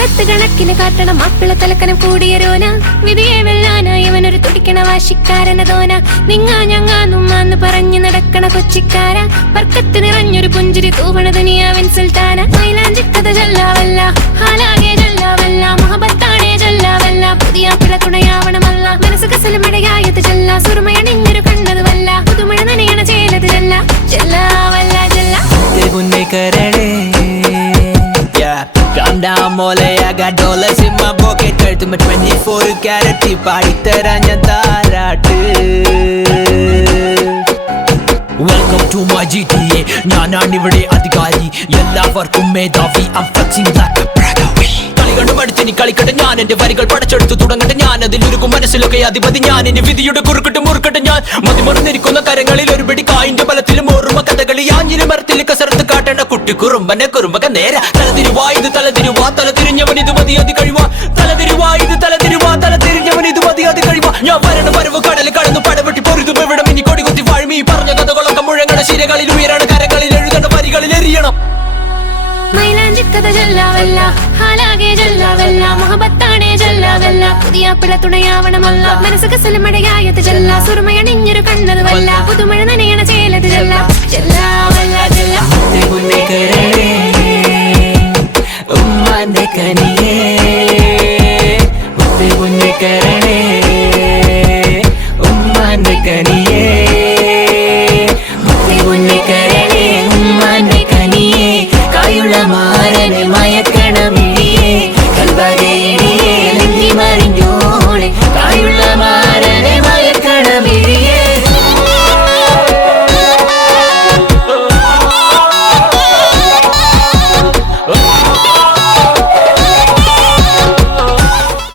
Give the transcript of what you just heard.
ശരത്ത് കണക്കിന് കാട്ടണം മാപ്പിള തലക്കനം കൂടിയരോന വിധിയെ വെള്ളാനായി അവനൊരു തുടിക്കണ വാശിക്കാരന തോന നിങ്ങാ ഞങ്ങാന്നുമ്മാന്ന് പറഞ്ഞു നടക്കണ കൊച്ചിക്കാര വർക്കത്ത് നിറഞ്ഞൊരു പുഞ്ചിരി തൂവണ ദുനിയാവിൻ സുൽത്താന മൈലാഞ്ചിക്കഥ ചൊല്ലാവല്ല ഹാലാകെ ചൊല്ലാവല്ല മുഹബത്താണേ ചൊല്ലാവല്ല പുതിയ പിള തുണയാവണമല്ല മനസ്സ് കസലമടയായത് ചൊല്ല സുറുമയണിഞ്ഞൊരു കണ്ണതുമല്ല പുതുമഴ നനയണ ചേലത് ചൊല്ല ചൊല്ലാവല്ല ചൊല്ല Calm down, mole, I got dollars in my pocket. 24 karat പാടിത്തരാഞ്ഞ താരാട്ട്. Welcome to my GTA. ഞാനാണിവിടെ അധികാരി, എല്ലാവർക്കും മേധാവി. I'm flexing like a Bragawi. കളി കണ്ടു മടുത്തിനി കളിക്കട്ടെ ഞാൻ, എന്റെ വരികൾ പടച്ചെടുത്തു തുടങ്ങട്ടെ ഞാൻ. അതിലൊരുക്കും മനസ്സിലൊക്കെ അധിപതി ഞാൻ, ഇനി വിധിയുടെ കുറുക്കിട്ട് മുറുക്കട്ടെ ഞാൻ. മതിമറന്നിരിക്കുന്ന കരങ്ങളിൽ ഒരു പിടി കായിന്റെ ബലത്തിലും ഓർമ്മ കഥകളി. ആഞ്ഞിന് മരത്തിൽ കസരത്ത് കാട്ടേണ്ട കുട്ടി കുറുമ്പനെ കുറുമ്പക നേര. തലതിരുവാ ഇത് തലതിരുവാ, തലതിരിഞ്ഞവൻ ഇത് മതി അതി കഴിവാ. തലതിരുവാ ഇത് തലതിരുവാ, തലതിരിഞ്ഞവൻ ഇത് മതി അതി കഴിവാ. ഞാൻ വരണ വരവ് കടൽ കടന്നു പടവെട്ടി പൊരുതും എവിടം ഇനി കൊടി കുത്തി വാഴ്മി. പറഞ്ഞ കഥകളൊക്കെ മുഴങ്ങണ ശിരകളിൽ ഉയരണ കരകളിൽ എഴുതണ വരികളിൽ എറിയണം. മൈലാഞ്ചിക്കഥ ചൊല്ലാവല്ല ഹാലാകെ ചൊല്ലാവല്ല മുഹബത്താണേ ചൊല്ലാവല്ല പുതിയ പിള തുണയാവണമല്ല മനസ്സ് കസലമടയായത് ചൊല്ല സുറുമയണിഞ്ഞൊരു കണ്ണതുമല്ല പുതുമഴ നനയണ ചേലത് ചൊല്ല ചൊല്ലാവല്ല ചൊല്ല ഉമ്മാന്റെ കനിയേ കരണേ